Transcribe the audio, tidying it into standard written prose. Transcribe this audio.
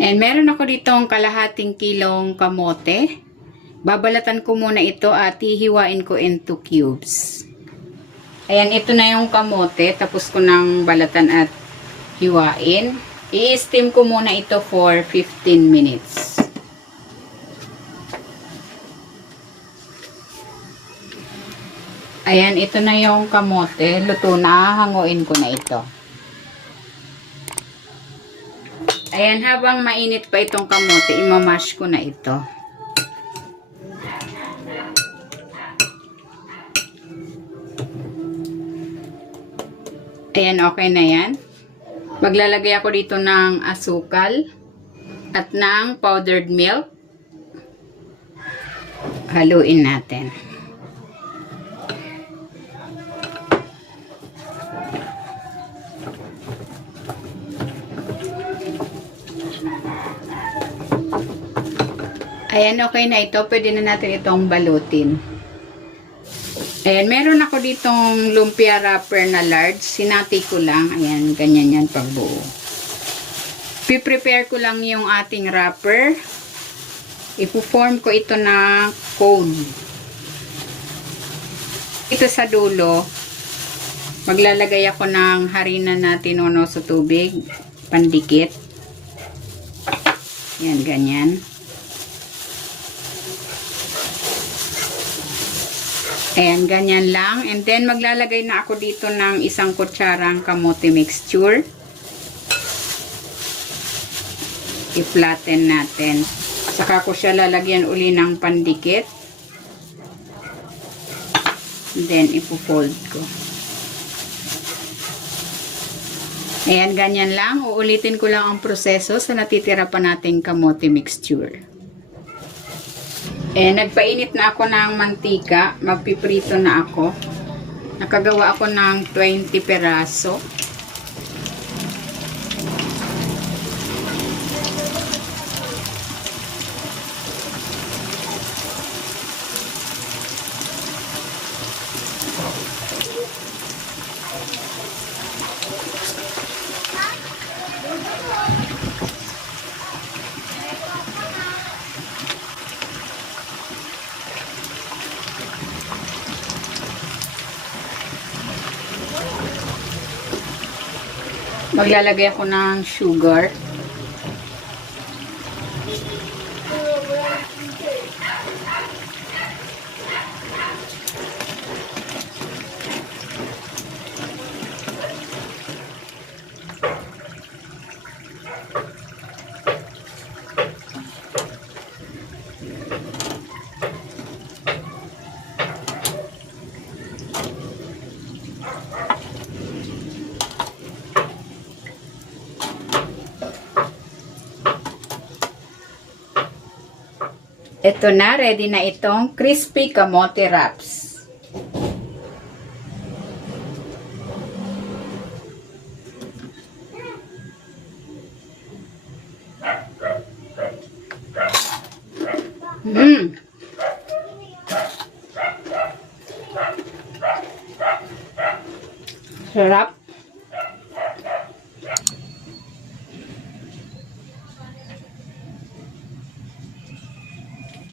And meron ako ditong kalahating kilong kamote. Babalatan ko muna ito at hihiwain ko into cubes. Ayan, ito na yung kamote. Tapos ko nang balatan at hiwain. I-steam ko muna ito for 15 minutes. Ayan, ito na yung kamote. Luto na. Hanguin ko na ito. Ayan, habang mainit pa itong kamote, imamash ko na ito. Ayan, okay na yan. Maglalagay ako dito ng asukal at ng powdered milk. Haluin natin. Ayan, okay na ito. Pwede na natin itong balutin. Ayan, meron ako ditong lumpia wrapper na large. Sinati ko lang. Ayan, ganyan yan pagbuo. Piprepare ko lang yung ating wrapper. Ipo-form ko ito na cone. Ito sa dulo, maglalagay ako ng harina na tinunaw sa tubig. Pandikit. Ayan, ganyan. Ayan, ganyan lang. And then, maglalagay na ako dito ng 1 kutsarang kamote mixture. I-flatten natin. Saka ko siya lalagyan uli ng pandikit. And then, ipo-fold ko. Ayan, ganyan lang. Uulitin ko lang ang proseso sa natitira pa nating kamote mixture. Nagpainit na ako ng mantika. Magpiprito na ako. Nakagawa ako ng 20 peraso. Maglalagay ako ng sugar. Ito na, ready na itong crispy kamote wraps. Sarap.